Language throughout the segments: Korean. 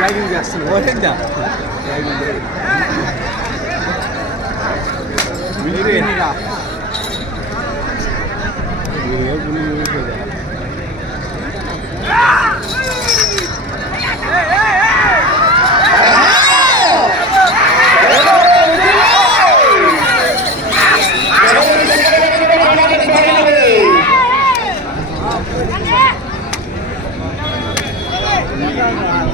얇은 게 왔으면 뭐 했냐? 얇은 게. 밀이다 이거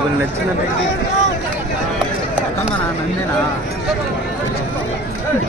이걸 내치는 데 잠깐만 안 했네 나